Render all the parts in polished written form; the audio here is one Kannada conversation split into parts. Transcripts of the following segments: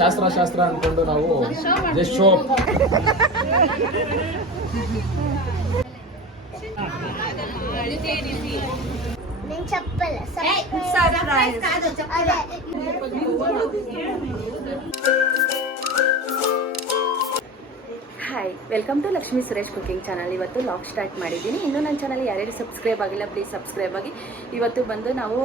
ಶಾಸ್ತ್ರ ಅನ್ಕೊಂಡು ನಾವು just show hi, welcome to Lakshmi Suresh cooking channel. ಇವತ್ತು ಲಾಗ್ ಸ್ಟಾರ್ಟ್ ಮಾಡಿದ್ದೀನಿ. ಇನ್ನೂ ನನ್ನ ಚಾನಲ್ ಯಾರ್ಯಾರು ಸಬ್ಸ್ಕ್ರೈಬ್ ಆಗಿಲ್ಲ ಪ್ಲೀಸ್ ಸಬ್ಸ್ಕ್ರೈಬ್ ಆಗಿ. ಇವತ್ತು ಬಂದು ನಾವು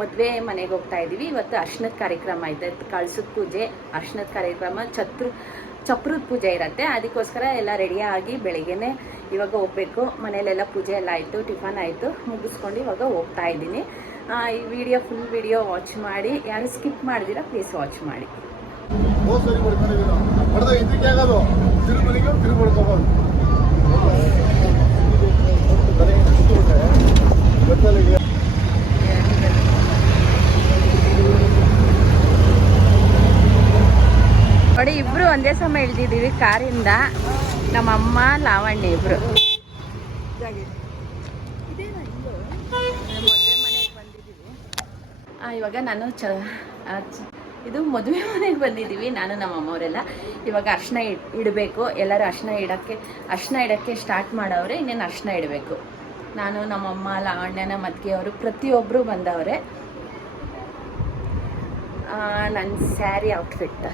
ಮದುವೆ ಮನೆಗೆ ಹೋಗ್ತಾ ಇದ್ದೀವಿ. ಇವತ್ತು ಅರ್ಶಿನದ ಕಾರ್ಯಕ್ರಮ ಇದೆ, ಕಳ್ಸದ ಪೂಜೆ, ಅರ್ಶಿನದ ಕಾರ್ಯಕ್ರಮ, ಚಪ್ರದ ಪೂಜೆ ಇರುತ್ತೆ. ಅದಕ್ಕೋಸ್ಕರ ಎಲ್ಲ ರೆಡಿಯಾಗಿ ಬೆಳಿಗ್ಗೆನೆ ಇವಾಗ ಹೋಗ್ಬೇಕು. ಮನೆಯಲ್ಲೆಲ್ಲ ಪೂಜೆ ಎಲ್ಲ ಆಯಿತು, ಟಿಫನ್ ಆಯಿತು, ಮುಗಿಸ್ಕೊಂಡು ಇವಾಗ ಹೋಗ್ತಾ ಇದ್ದೀನಿ. ಈ ಫುಲ್ ವಿಡಿಯೋ ವಾಚ್ ಮಾಡಿ, ಯಾರು ಸ್ಕಿಪ್ ಮಾಡಿದಿರಾ ಪ್ಲೀಸ್ ವಾಚ್ ಮಾಡಿ. ನೋಡಿ, ಇಬ್ರು ಒಂದೇ ಸಮಯ ಇಳ್ದಿದ್ದೀವಿ ಕಾರಿಂದ. ನಮ್ಮಮ್ಮ, ಲಾವಣ್ಯ ಇಬ್ರು. ಇವಾಗ ನಾನು ಇದು ಮದುವೆ ಮನೆಗೆ ಬಂದಿದ್ದೀವಿ, ನಾನು ನಮ್ಮಮ್ಮವರೆಲ್ಲ. ಇವಾಗ ಅರ್ಶಿನ ಇಡಬೇಕು. ಎಲ್ಲರೂ ಅರ್ಶಿನ ಇಡೋಕ್ಕೆ ಸ್ಟಾರ್ಟ್ ಮಾಡವ್ರೆ. ಇನ್ನೇನು ಅರ್ಶಿನ ಇಡಬೇಕು. ನಾನು, ನಮ್ಮಮ್ಮ, ಲಾವಣ್ಯನ ಮದ್ಗೆಯವರು ಪ್ರತಿಯೊಬ್ಬರು ಬಂದವ್ರೆ. ನನ್ನ ಸ್ಯಾರಿ ಔಟ್ಫಿಟ್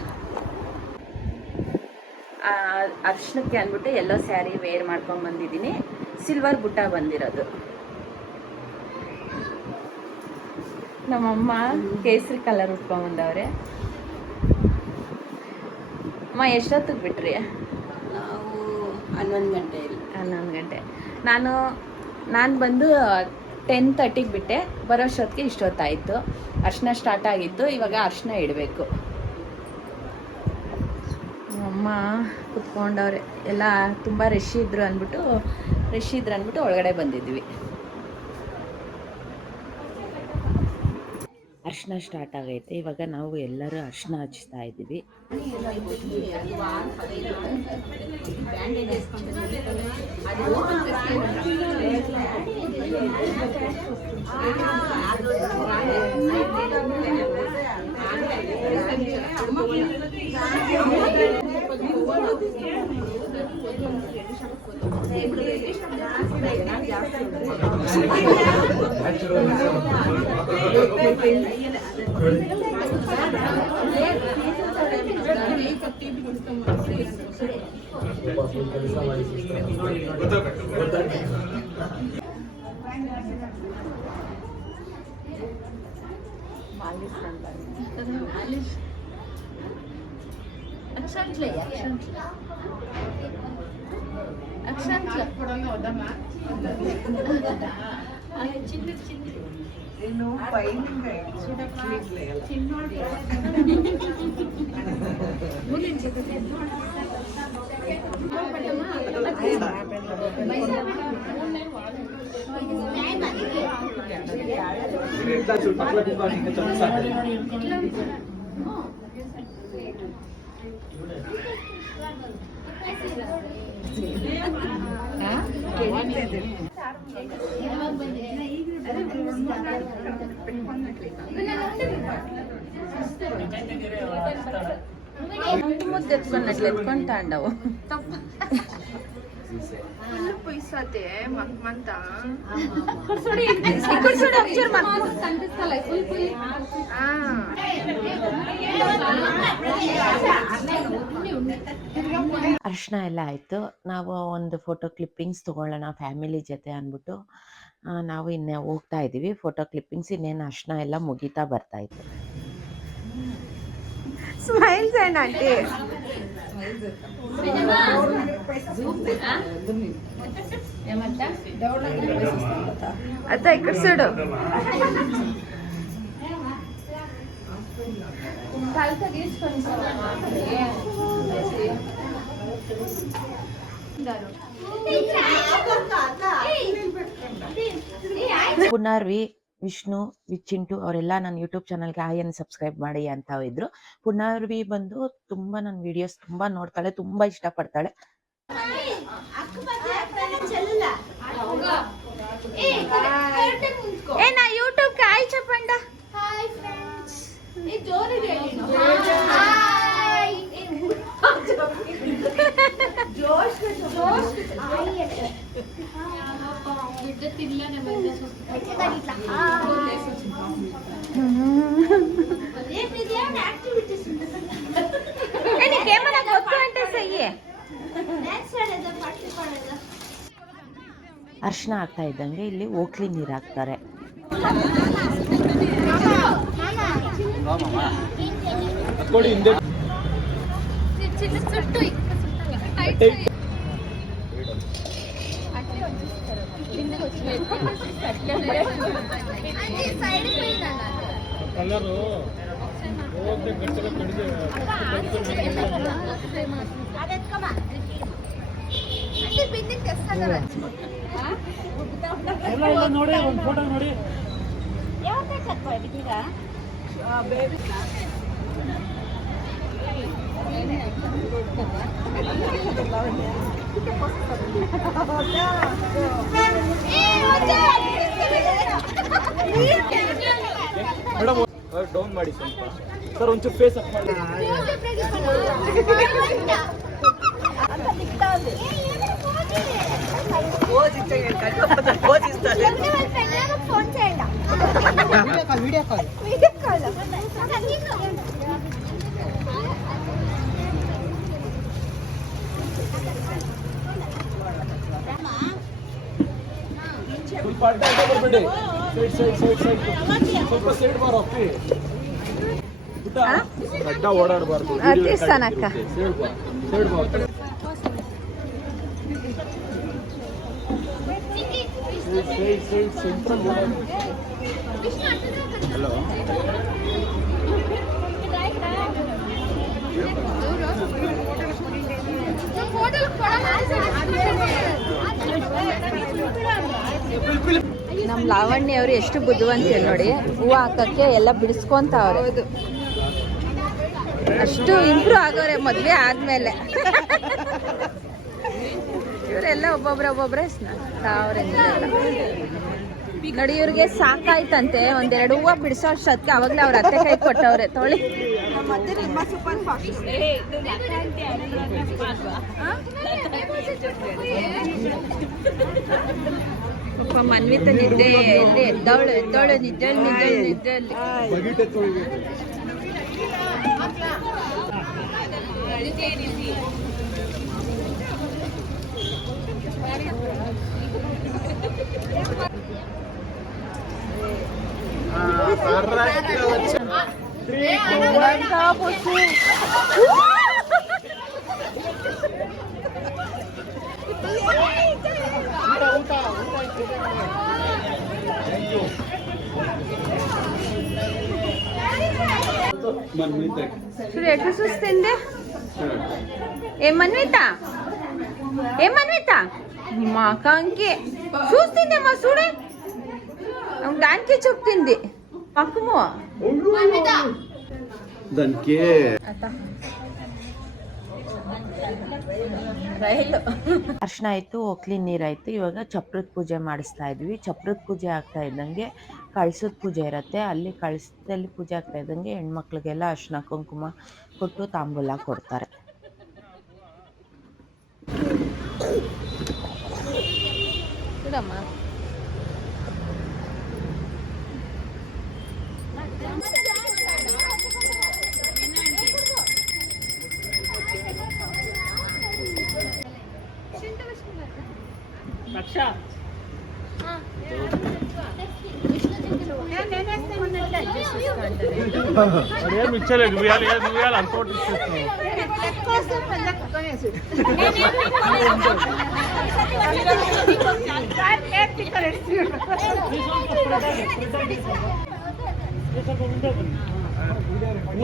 ಅರ್ಶಿನಕ್ಕೆ ಅಂದ್ಬಿಟ್ಟು ಎಲ್ಲೋ ಸ್ಯಾರಿ ವೇರ್ ಮಾಡ್ಕೊಂಡು ಬಂದಿದ್ದೀನಿ. ಸಿಲ್ವರ್ ಬುಟ್ಟ ಬಂದಿರೋದು. ನಮ್ಮಮ್ಮ ಕೇಸರಿ ಕಲರ್ ಉಟ್ಕೊಂಡ್ಬಂದವ್ರೆ. ಅಮ್ಮ ಎಷ್ಟೊತ್ತಿಗೆ ಬಿಟ್ರಿ? ನಾವು 11 ಗಂಟೆ. ನಾನು ಬಂದು 10:30ಗೆ ಬಿಟ್ಟೆ. ಬರೋಷ್ಟೊತ್ತಿಗೆ ಇಷ್ಟೊತ್ತಾಯಿತು. ಅರ್ಶಿನ ಸ್ಟಾರ್ಟ್ ಆಗಿತ್ತು. ಇವಾಗ ಅರ್ಶಿನ ಇಡಬೇಕು. ಅಮ್ಮ ಕುತ್ಕೊಂಡವ್ರೆ. ಎಲ್ಲ ತುಂಬ ರಶ್ ಇದ್ರು ಅಂದ್ಬಿಟ್ಟು ಒಳಗಡೆ ಬಂದಿದ್ವಿ. ಅರ್ಶಿನ ಸ್ಟಾರ್ಟ್ ಆಗೈತೆ. ಇವಾಗ ನಾವು ಎಲ್ಲರೂ ಅರ್ಶಿನ ಹಚ್ತಾ ಇದ್ದೀವಿ. ಮುದ್ದೆ ಎತ್ಕೊಂಡು ತಾಂಡವು ಪೈಸಾತೆ ಮಂತ ಅರ್ಶಿನ ಎಲ್ಲ ಆಯಿತು. ನಾವು ಒಂದು ಫೋಟೋ ಕ್ಲಿಪ್ಪಿಂಗ್ಸ್ ತೊಗೊಳ್ಳೋಣ ಫ್ಯಾಮಿಲಿ ಜೊತೆ ಅಂದ್ಬಿಟ್ಟು ನಾವು ಇನ್ನೇ ಹೋಗ್ತಾ ಇದ್ದೀವಿ. ಫೋಟೋ ಕ್ಲಿಪ್ಪಿಂಗ್ಸ್ ಇನ್ನೇನು ಅರ್ಶಿನ ಎಲ್ಲ ಮುಗೀತಾ ಬರ್ತಾಯಿತ್ತು. ಸ್ಮೈಲ್ಸ್ ಆ್ಯಂಡ್ ಆಂಟಿ ಅತ್ತ ಈ ಕಡೆ ಸೈಡು ಪುನರ್ವಿ, ವಿಷ್ಣು, ವಿಚಿಂಟು ಅವರೆಲ್ಲ ನನ್ನ ಯೂಟ್ಯೂಬ್ ಚಾನಲ್ಗೆ ಹಾಯನ್ನು ಸಬ್ಸ್ಕ್ರೈಬ್ ಮಾಡಿ ಅಂತ ಇದ್ರು. ಪುನರ್ವಿ ಬಂದು ತುಂಬ ನನ್ನ ವಿಡಿಯೋಸ್ ತುಂಬ ನೋಡ್ತಾಳೆ, ತುಂಬ ಇಷ್ಟಪಡ್ತಾಳೆ. ನಾ ಯೂಟ್ಯೂಬ್ಗೆ ಹಾಯ್ ಚಪ್ಪಂಡ. ಅರ್ಶಿನ ಆಗ್ತಾ ಇದ್ದಂಗೆ ಇಲ್ಲಿ ಓಕ್ಲಿ ನೀರು ಹಾಕ್ತಾರೆ. ಕೊಡಿ ಹಿಂದೆ ಕಲರು ನೋಡಿ ಒಂದು ಫೋಟೋ ನೋಡಿ. ಮೇಡಮ್ ಡೌನ್ ಮಾಡಿ ಸ್ವಲ್ಪ ಸರ್, ಒಂಚೂರು ಫೇಸ್ ಅಪ್ ಮಾಡಿ. ಸ್ವಲ್ಪ ಅಡ್ಡ ಬರ್ಬೇಡಿ, ಸೈಡ್ ಸ್ವಲ್ಪ ಸೈಡ್ ಬಾರೋ ಅಪ್ಪಿ. ಅಡ್ಡ ಓಡಾಡಬಾರ್ದು. ಸೈಡ್ ಬಾ. ಹಲೋ, ನಮ್ಮ ಲಾವಣ್ಯ ಅವರು ಎಷ್ಟು ಬುದ್ಧಿವಂತ ನೋಡಿ, ಹೂವು ಹಾಕಕ್ಕೆ ಎಲ್ಲ ಬಿಡಿಸ್ಕೊಂತಾವ್ರೆ. ಅಷ್ಟು ಇಂಪ್ರೂವ್ ಆಗೋರೆ ಮದ್ವೆ ಆದ್ಮೇಲೆ. ಇವರೆಲ್ಲ ಒಬ್ಬೊಬ್ರೆ ತಾವ್ರೆ ನೋಡಿ. ಇವ್ರಿಗೆ ಸಾಕಾಯ್ತಂತೆ, ಒಂದೆರಡು ಹೂವು ಬಿಡಿಸೋ ಅಷ್ಟೊತ್ತಿಗೆ ಅವಾಗಲೇ ಅವ್ರ ಅತ್ತೆ ಕೈ ಕೊಟ್ಟವ್ರೆ. ತೊಳಿ ಪಾಪ ಮನ್ವಿತ ನಿದ್ದೆ ಎಲ್ಲಿ ಎದ್ದವಳು ನಿದ್ದೆಯಲ್ಲಿ. ఎట్లా చూస్తుంది ఏమన్విత మా కంకి చూస్తుందేమో చూడే దానికి చెప్తుంది పక్కము దానికి ಅರ್ಶಿನ ಆಯಿತು, ಓಕ್ಲಿ ನೀರಾಯಿತು. ಇವಾಗ ಚಪ್ರದ ಪೂಜೆ ಮಾಡಿಸ್ತಾ ಇದ್ವಿ. ಚಪ್ರದ ಪೂಜೆ ಆಗ್ತಾ ಇದ್ದಂಗೆ ಕಳಸದ ಪೂಜೆ ಇರುತ್ತೆ. ಅಲ್ಲಿ ಕಳಸದಲ್ಲಿ ಪೂಜೆ ಆಗ್ತಾ ಇದ್ದಂಗೆ ಹೆಣ್ಮಕ್ಳಿಗೆಲ್ಲ ಅರ್ಶಿನ ಕುಂಕುಮ ಕೊಟ್ಟು ತಾಂಬೂಲ ಕೊಡ್ತಾರೆ.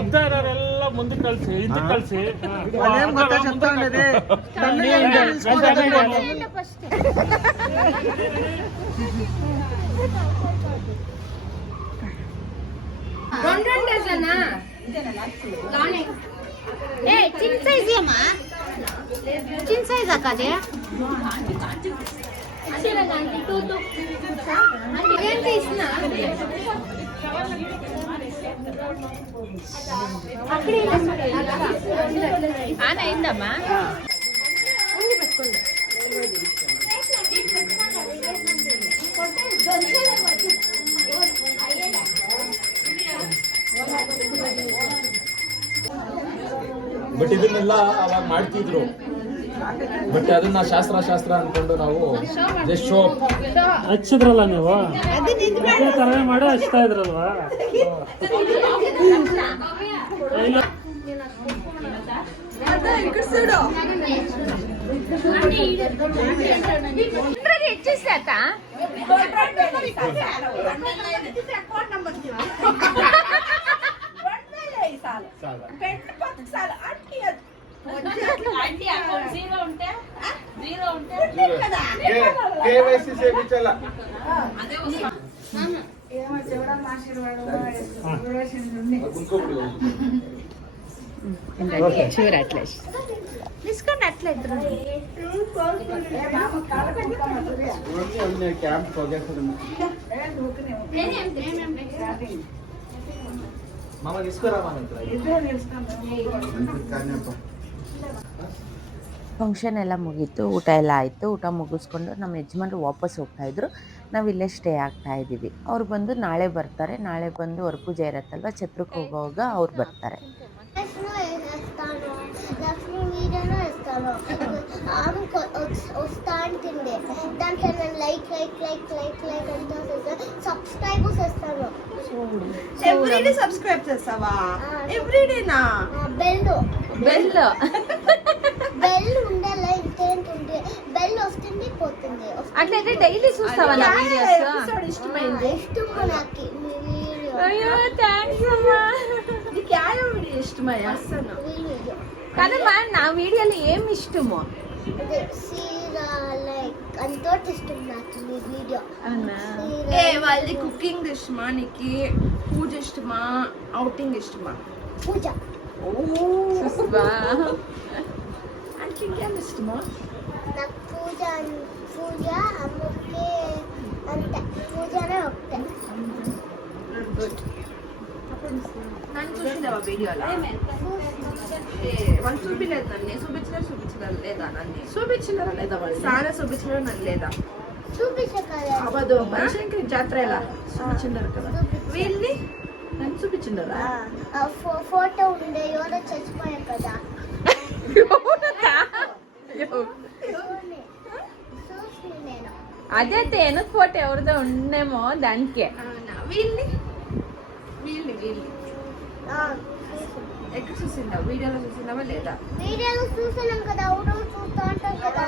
ಉದ್ದ ಇರೋರೆಲ್ಲ ಮುಂದೆ ಕಳ್ಸಿ, ಹಿಂದೆ ಕಳ್ಸಿ. ಚಿನ್ ಸೈಜ್ ಹಾಕದೆ ఆన అయిందమ్మా. ಬಟ್ ಇದನ್ನೆಲ್ಲ ಅವಾಗ ಮಾಡ್ತಿದ್ರು, ಬಟ್ ಅದನ್ನ ಶಾಸ್ತ್ರ ಅನ್ಕೊಂಡು ನಾವು ಜಸ್ಟ್ ಶೋ ಹಚ್ಚಿದ್ರಲ್ಲ ನೀವು ಅದೇ ತರ ಮಾಡಿ ಹಚ್ತಾ ಇದ್ರಲ್ವಾ? ಹೆಚ್ಚಿಸ್ತಾತ చూడు అట్లా తీసుకొని అట్లా ఇద్దరు ಕ್ಯಾಂಪ್ ಮಾಮ ಇಸ್ಕೊರಾಮ ಫಂಕ್ಷನ್ ಎಲ್ಲ ಮುಗೀತು, ಊಟ ಎಲ್ಲ ಆಯಿತು. ಊಟ ಮುಗಿಸ್ಕೊಂಡು ನಮ್ಮ ಯಜಮಾನ್ರು ವಾಪಸ್ ಹೋಗ್ತಾಯಿದ್ರು, ನಾವು ಇಲ್ಲೇ ಸ್ಟೇ ಆಗ್ತಾಯಿದ್ದೀವಿ. ಅವ್ರು ಬಂದು ನಾಳೆ ಬರ್ತಾರೆ. ನಾಳೆ ಬಂದು ವರಪೂಜೆ ಇರತ್ತಲ್ವ, ಛತ್ರಕ್ಕೆ ಹೋಗುವಾಗ ಅವ್ರು ಬರ್ತಾರೆ. లక్ష్మీ వీడియోలో ఇస్తాను వస్తా అంటుండే దాంట్లో నేను లైక్ అంతా సబ్స్క్రైబర్స్ ఇస్తాను. ఎవ్రీడే సబ్స్క్రైబ్ చేస్తావా? ఎవ్రీడేనా? బెల్ ఉండాలి, ఇంకేంటుంటే బెల్ వస్తుంది పోతుంది. అట్లయితే డైలీ చూస్తావా నా వీడియోస్? ఇష్టమైంది ఇష్టం నాకు మీ వీడియో. అయ్యో థ్యాంక్స్ అమ్మా. నీకు ಯಾವ వీడియో ఇష్టమయ్యా? వీడియో కదమ్మా, నా వీడియోలో ఏం ఇష్టమో? అదే సీరా లైక్ అంతోటి ఇష్టం నాకు మీ వీడియో. వాళ్ళది కుకింగ్ ఇష్టమా నీకు? పూజ ఇష్టమా? ఔటింగ్ ఇష్టమా? పూజ. అంటే ఇంకేం ఇష్టమా? నాకు పూజ అమ్మకే అంతే, పూజనే ఒకటే. నన్ను చూసినావా వీడియోలో? వాళ్ళు చూపించలేదు నన్ను. చూపించలేదు లేదా? నన్ను చూపించినారా లేదా? వాళ్ళు చాలా చూపించినారు, నన్ను లేదా? చూపించగలరు. అవదు మనిషికి జాతర ఎలా చూపించినారు కదా. వీళ్ళని నన్ను చూపించినారా? ఫోటో ఉండే ఎవరో చచ్చిపోయారు కదా. చూసి నేను అదే తేను ఫోటో ఎవరిదో ఉండేమో దానికే. వీళ్ళని ఎక్కడ చూసిందావు? వీడియోలో చూసినావా లేదా? వీడియోలో చూసినాం కదా, అవును చూస్తా అంటాం కదా.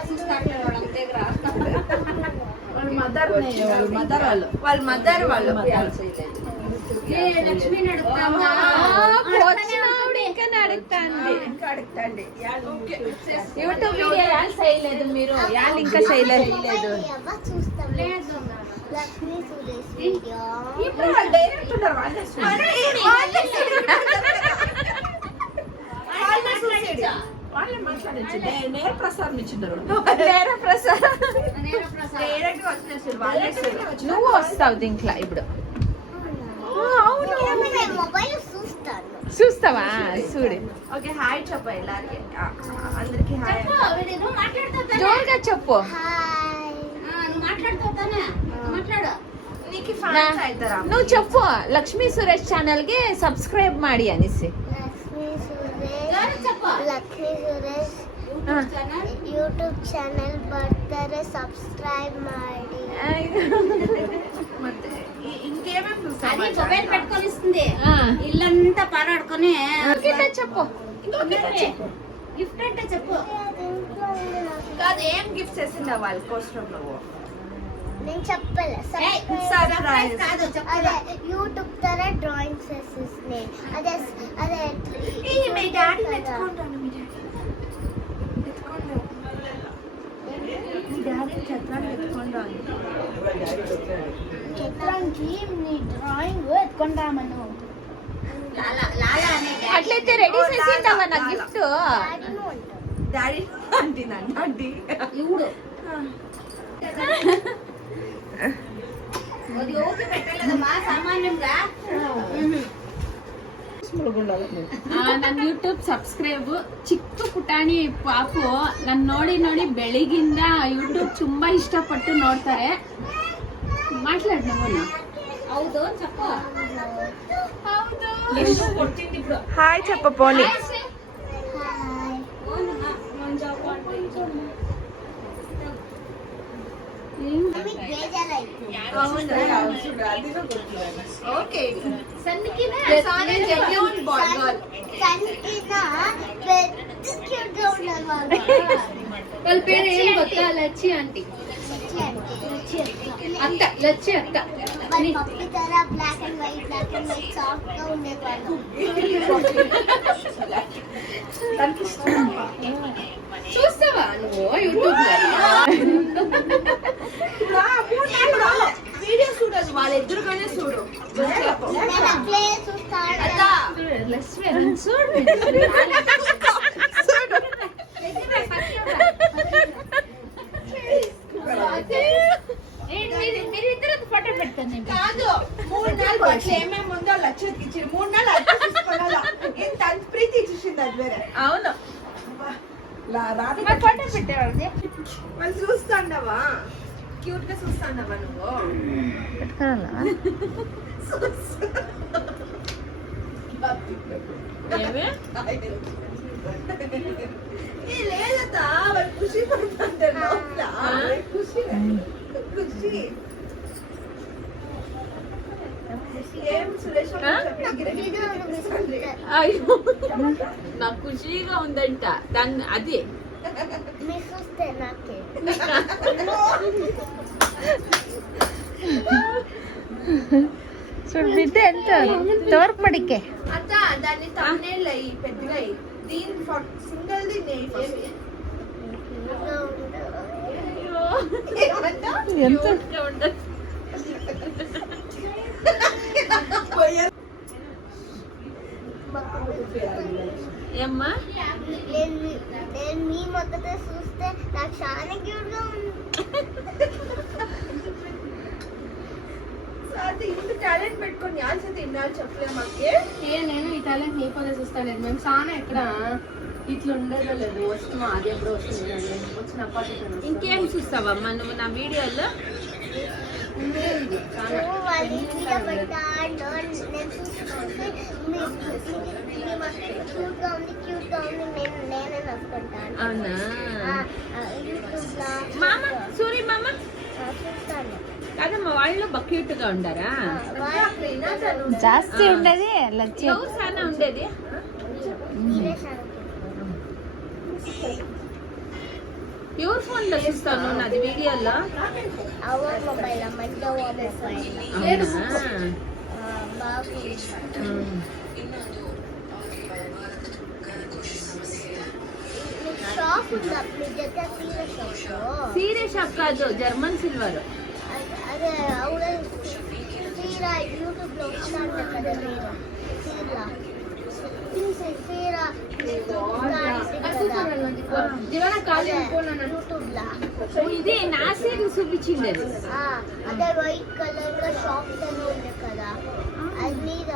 వాళ్ళ మదర్ వాళ్ళు లక్ష్మిని అడుగుతామా? అడుగుతాండి. యూట్యూబ్ వీడియో యాడ్ చేయలేదు మీరు? యాడ్ ఇంకా చేయలేదు. చూస్తాం లక్ష్మీ సురేష్ వీడియో. ఇప్పుడు వాళ్ళు డైరెక్ట్ ఉన్నారు. వాళ్ళే మాట్లాడచ్చు. నేర ప్రసాదం ఇచ్చినారు. నువ్వు వస్తావు దీంట్లో ఇప్పుడు? మొబైల్ చూస్తాను. చూస్తావా? చూడు. ఓకే, హాయ్ చెప్ప ಎಲ್ಲಾರಿಗೆ. అందరికి హాయ్. జోరుగా చెప్పు. నీకు ఫ్యాన్స్ ಆಯ್ತಾರಾ? నువ్వు చెప్పు, ಲಕ್ಷ್ಮೀ ಸುರೇಶ್ ಚಾನಲ್ಗೆ ಸಬ್ಸ್ಕ್ರೈಬ್ ಮಾಡಿ ಅನಿಸಿ. ಲಕ್ಷ್ಮೀ ಸುರೇಶ್ ಯೂಟ್ಯೂಬ್ ಚಾನೆಲ್ ಬರ್ತಾರೆ, ಸಬ್ಸ್ಕ್ರೈಬ್ ಮಾಡಿ. ಮತ್ತೆ ఇంకేమేం చూస్తావు? మొబైల్ పెట్టుకొని ఇస్తుంది, ఇల్లంతా పారాడుకొని. చెప్పు, గిఫ్ట్ అంటే చెప్పు. కాదు, ఏం గిఫ్ట్ చేసిందా వాళ్ళ కోసం నువ్వు? నేను చెప్పలే. సర్ప్రైజ్ అదే యూట్యూబ్ తర డ్రాయింగ్స్ చేసేసి అదే మీ డాడీ తెచ్చుకుంటాను. మీ డాడీ చిత్రాన్ని తెచ్చుకుంటాను. చిత్రానికి నీ డ్రాయింగ్ ఎత్తుకుంటామను. అట్లయితే రెడీ చేసిందావా నా గిఫ్ట్? డాడీ అంటుంది. ఇవుడు పెట్టలేదమ్మా సామాన్యంగా. ನನ್ನ ಯೂಟ್ಯೂಬ್ ಸಬ್ಸ್ಕ್ರೈಬ್ ಚಿಕ್ಕ ಪುಟಾಣಿ ಪಾಪು ನಾನು ನೋಡಿ ಬೆಳಿಗಿಂದ ಯೂಟ್ಯೂಬ್ ತುಂಬಾ ಇಷ್ಟಪಟ್ಟು ನೋಡ್ತಾರೆ. ಮಾತಾಡ್ ನಮ್ಮನ್ನ. ಹೌದು ಚಪ್ಪ. ಹೌದು. Hi ಚಪ್ಪ pony. ಓಕೆ వాళ్ళ పేరు ఏం ಗೊತ್ತಾ? లచ్చి ఆంటీ అత్త. లచ్చి అత్త. పప్పి తర బ్లాక్ అండ్ వైట్ సాఫ్ట్ గా ఉండేవాళ్ళు. చూస్తావా నువ్వు యూట్యూబ్ లో? వీడియో చూడదు, వాళ్ళిద్దరుగానే చూడు. నేను అట్లే చూస్తాను. ఫోటో పెడతాను. కాదు 3 నెలలు అట్లా ఏమేమి ఉందో లక్షకి ఇచ్చి 3 నెలలు అట్లా తీసుకోవాలా. ఇంత అంత ప్రీతి ఇచ్చేసింది అది వేరే. అవును ఫోటో పెట్టేవాళ్ళది వాళ్ళు చూస్తాండవా? క్యూట్ గా చూస్తాండవా నువ్వు? లేదతా వాళ్ళు ఖుషి పడుతుంటారు లోపల. ఖుషి ఏం సురేష్ నాకు ఖుషీగా ఉందంట దాన్ని. అది మీరు చూస్తే నాకే చూడు బిడ్డ ఎంత తోర్పడికే అత్త దాన్ని తమ్నేల్ అయ్యి పెద్దగా అయ్యి దీని సింగల్ ది నెయ్యి ఫస్ట్. ఎంత ఏమ్మా నేను మీ మొదట చూస్తే నాకు చాలా క్యూట్ గా ఉంది. ఇంత టాలెంట్ పెట్టుకొని ఆన్సర్ తిన్నాను చెప్పలే మాకే. నేను ఈ టాలెంట్ నీ పదే చూస్తాను. మేము చాలా ఎక్కడ ఇట్లా ఉండదో లేదు. వస్తున్నా అది ఎప్పుడు వస్తుంది వచ్చిన ఇంకేం చూస్తావమ్మా నువ్వు నా వీడియోలో? వాళ్ళు వీడియో పెట్టాను నేను చూసుకుంటే క్యూట్ గా ఉంది నేనే నచ్చుకుంటాను. అవునా? యూట్యూబ్ లో మామ సూరి మామ చూస్తాను. కాదమ్మా వాళ్ళు క్యూట్ గా ఉండారా? ಜಾಸ್ತಿ ఉండేది లచ్చి ఎవరు చాలా ఉండేది? ఎవరు ఫోన్ లో చూస్తాను నాది వీడియోలో? అవర్ మొబైల్ మంచి మొబైల్ బాబు షాప్ ఉందా మీ దగ్గర? సీరే షాప్ కాదు, జర్మన్ సిల్వర్. అదే అవును సీరా యూట్యూబ్ లో వస్తాను కదా మీరు సీరా ఇది నా సీర చూపించింది. అదే వైట్ కలర్ లో షాప్ ఉంది కదా అది మీద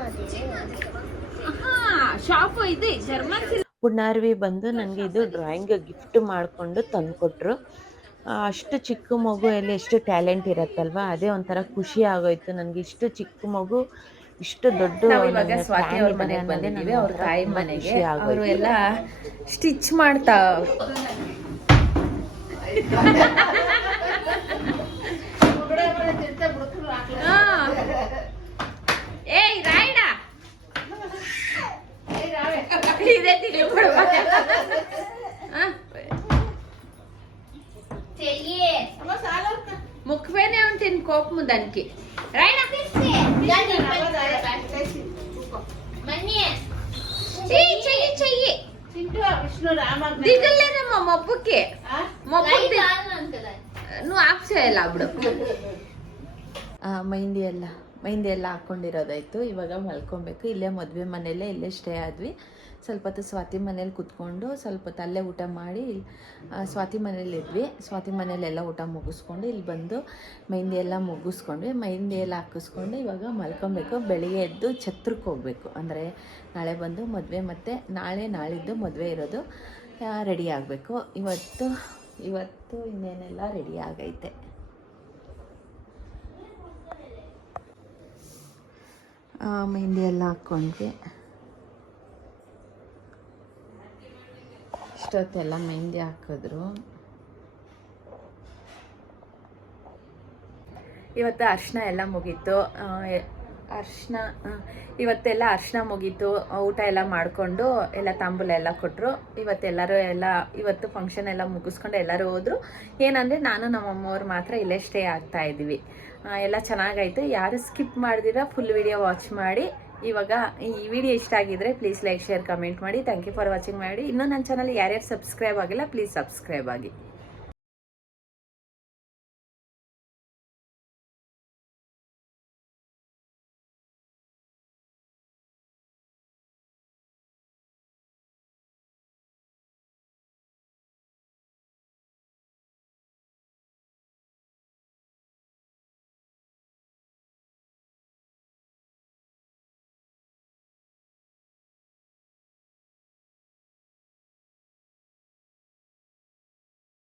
ಶಾಪ್ ಇದೆ ಜರ್ಮನ್. ಪುಣ್ಯಾರ್ವಿ ಬಂದು ನನಗೆ ಇದು ಡ್ರಾಯಿಂಗ್ ಗಿಫ್ಟ್ ಮಾಡಿಕೊಂಡು ತಂದುಕೊಟ್ರು. ಅಷ್ಟು ಚಿಕ್ಕ ಮಗುವಲ್ಲಿ ಎಷ್ಟು ಟ್ಯಾಲೆಂಟ್ ಇರತ್ತಲ್ವ, ಅದೇ ಒಂಥರ ಖುಷಿ ಆಗೋಯ್ತು ನನಗೆ. ಇಷ್ಟು ಚಿಕ್ಕ ಮಗು ಇಷ್ಟು ದೊಡ್ಡ ಸ್ವಾತಿ ಅವ್ರ ಮನೆಗೆ ಬಂದಿದ್ದೀವಿ, ಅವ್ರ ತಾಯಿ ಮನೆಗೆ. ಅವರು ಎಲ್ಲ ಸ್ಟಿಚ್ ಮಾಡ್ತಾ ಏಯ್ ರಾಯ್ಡ ఇదే తిరిగి ముక్కుపోయినే ఉంటుంది కోపము దానికి. రాయిడా చెయ్యి దిగలేదమ్మా మొప్పుకి. మొప్పు నువ్వు ఆఫ్ చేయాలి అప్పుడు. ಮೆಹಂದಿ ಎಲ್ಲ ಮೆಹಂದಿ ಎಲ್ಲ ಹಾಕ್ಕೊಂಡಿರೋದಾಯಿತು. ಇವಾಗ ಮಲ್ಕೊಬೇಕು. ಇಲ್ಲೇ ಮದುವೆ ಮನೆಯಲ್ಲೇ ಇಲ್ಲೇ ಸ್ಟೇ ಆದ್ವಿ. ಸ್ವಲ್ಪ ಹೊತ್ತು ಸ್ವಾತಿ ಮನೇಲಿ ಕೂತ್ಕೊಂಡು ಸ್ವಲ್ಪ ಹೊತ್ತು ಅಲ್ಲೇ ಊಟ ಮಾಡಿ ಸ್ವಾತಿ ಮನೇಲಿದ್ವಿ. ಸ್ವಾತಿ ಮನೇಲೆಲ್ಲ ಊಟ ಮುಗಿಸ್ಕೊಂಡು ಇಲ್ಲಿ ಬಂದು ಮೆಹಂದಿ ಎಲ್ಲ ಮುಗಿಸ್ಕೊಂಡ್ವಿ. ಮೆಹಂದಿ ಎಲ್ಲ ಹಾಕಿಸ್ಕೊಂಡು ಇವಾಗ ಮಲ್ಕೊಬೇಕು. ಬೆಳಿಗ್ಗೆ ಎದ್ದು ಛತ್ರಕ್ಕೆ ಹೋಗಬೇಕು. ಅಂದರೆ ನಾಳೆ ಬಂದು ಮದುವೆ ಮತ್ತು ನಾಳಿದ್ದು ಮದುವೆ ಇರೋದು. ರೆಡಿ ಆಗಬೇಕು. ಇವತ್ತು ಇನ್ನೇನೆಲ್ಲ ರೆಡಿ ಆಗೈತೆ. ಮೆಹಂದಿ ಎಲ್ಲ ಹಾಕ್ಕೊಂಡ್ವಿ. ಇಷ್ಟೊತ್ತೆಲ್ಲ ಮೆಹಂದಿ ಹಾಕಿದ್ರು. ಇವತ್ತು ಅರ್ಶಿನ ಎಲ್ಲ ಮುಗೀತು. ಇವತ್ತೆಲ್ಲ ಅರ್ಶಿನ ಮುಗೀತು. ಊಟ ಎಲ್ಲ ಮಾಡಿಕೊಂಡು ಎಲ್ಲ ತಾಂಬೂಲ ಎಲ್ಲ ಕೊಟ್ಟರು. ಇವತ್ತು ಫಂಕ್ಷನ್ ಎಲ್ಲ ಮುಗಿಸ್ಕೊಂಡು ಎಲ್ಲರೂ ಹೋದರು. ಏನಂದರೆ ನಾನು ನಮ್ಮಮ್ಮವ್ರು ಮಾತ್ರ ಇಲ್ಲೇ ಸ್ಟೇ ಆಗ್ತಾ ಇದ್ದೀವಿ. ಎಲ್ಲ ಚೆನ್ನಾಗೈತೆ. ಯಾರು ಸ್ಕಿಪ್ ಮಾಡಿದಿರ ಫುಲ್ ವಿಡಿಯೋ ವಾಚ್ ಮಾಡಿ. ಇವಾಗ ಈ ವಿಡಿಯೋ ಇಷ್ಟ ಆಗಿದ್ರೆ ಪ್ಲೀಸ್ ಲೈಕ್, ಶೇರ್, ಕಮೆಂಟ್ ಮಾಡಿ. ಥ್ಯಾಂಕ್ ಯು ಫಾರ್ ವಾಚಿಂಗ್ ಮಾಡಿ. ಇನ್ನೂ ನನ್ನ ಚಾನಲ್ ಯಾರ್ಯಾರು ಸಬ್ಸ್ಕ್ರೈಬ್ ಆಗಿಲ್ಲ ಪ್ಲೀಸ್ ಸಬ್ಸ್ಕ್ರೈಬ್ ಆಗಿ.